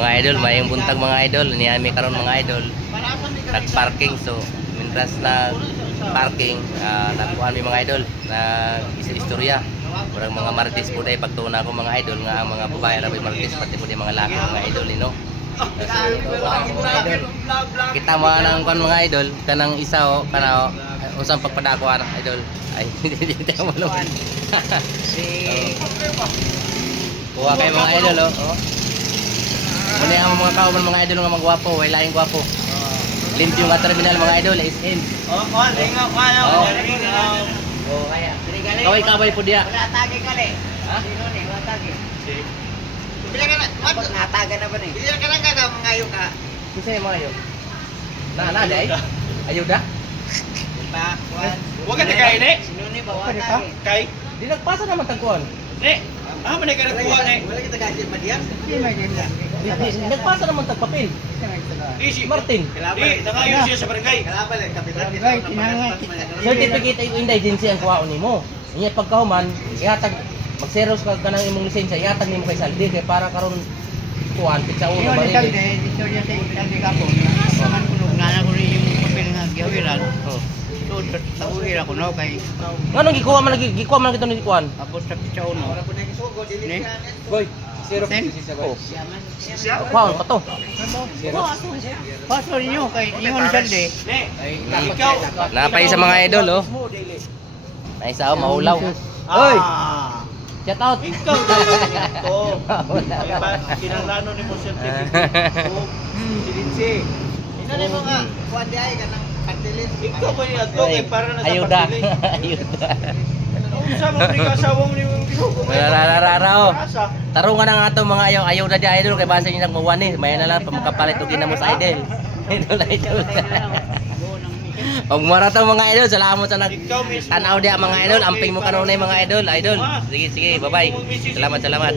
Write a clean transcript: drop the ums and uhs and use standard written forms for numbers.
mga idol, mayong buntag mga idol, niyami karon mga idol. Nag-parking so mientras na parking, nakuha mi mga idol na istorya. Murag mga Martes po day pagtuna ko mga idol nga ang mga babae ra may Martes pati po mga laki mga idol no. Kita mo nang kon mga idol kanang isa o kana usang pagpadako ana idol. Ay hindi mo no. Kuha kayo mga idol oh. Muna ang mga kauban mga idol nga magwapo, way laing gwapo. Limpyo nga terminal mga idol, SM. Oh, lingaw ka na. Oh, kaya. Kaway po dia. Wala tagi kali. Ha? Sino ni? Wala tagi. Bila ka na. Nataga na ba ni? Bila ka lang ka mangayo ka. Kinsa yung mga yun? Na day. Ayuda. Pa, kuan. Huwag ka na kay ni. Sino ni ba wala tagi? Kay. Di nagpasa naman tagkuan. Ni. Ah, man ka na kuha ni. Wala kita kasi madiyan. Nagpasa naman tagpapel. Easy. Martin. Di, nangayon siya sa barangay. Kalaban eh, kapitan. Certificate of indigency ang kuhaon nimo. Inya pagkahuman, ihatag magseros ka kanang imong lisensya, ihatag nimo kay Saldi kay para karon kuan pizza uno Yung bari. Saldi, istorya sa Saldi ka po. Saman kulog na ko rin yung papel nga gihawiran. So, tawir ako no kay Nganong gikuha man lagi kito ni kuan? abot sa pizza uno. Ni? Boy, zero Ten? lisensya boy. Siya. Kuhaon pa to. Paso ninyo kay ingon Saldi. Ni. Ikaw. Napay sa mga idol oh. May isa oh maulaw. Oy, Ah. shout out. Ikaw to. Kinalano ni mo certificate. Silinsi. Ina ni mo nga, kuan di ay kanang kandilis. Ikaw ba yung ato kay para na sa Ayuda. pagpili? Ayuda. Unsa mo ni kasawa mo ni mong gihukom? Rara oh. Asa? Tarungan na nga ato mga ayuda di idol kay base niyo nagmuwan ni. May na lang pamakapalit og ginamo sa idol. Idol. Og maratong mga idol, salamat sa nag Ikaw mismo. tanaw dia mga idol, amping mo kanunay mga idol. Idol. Sige, bye-bye. Salamat.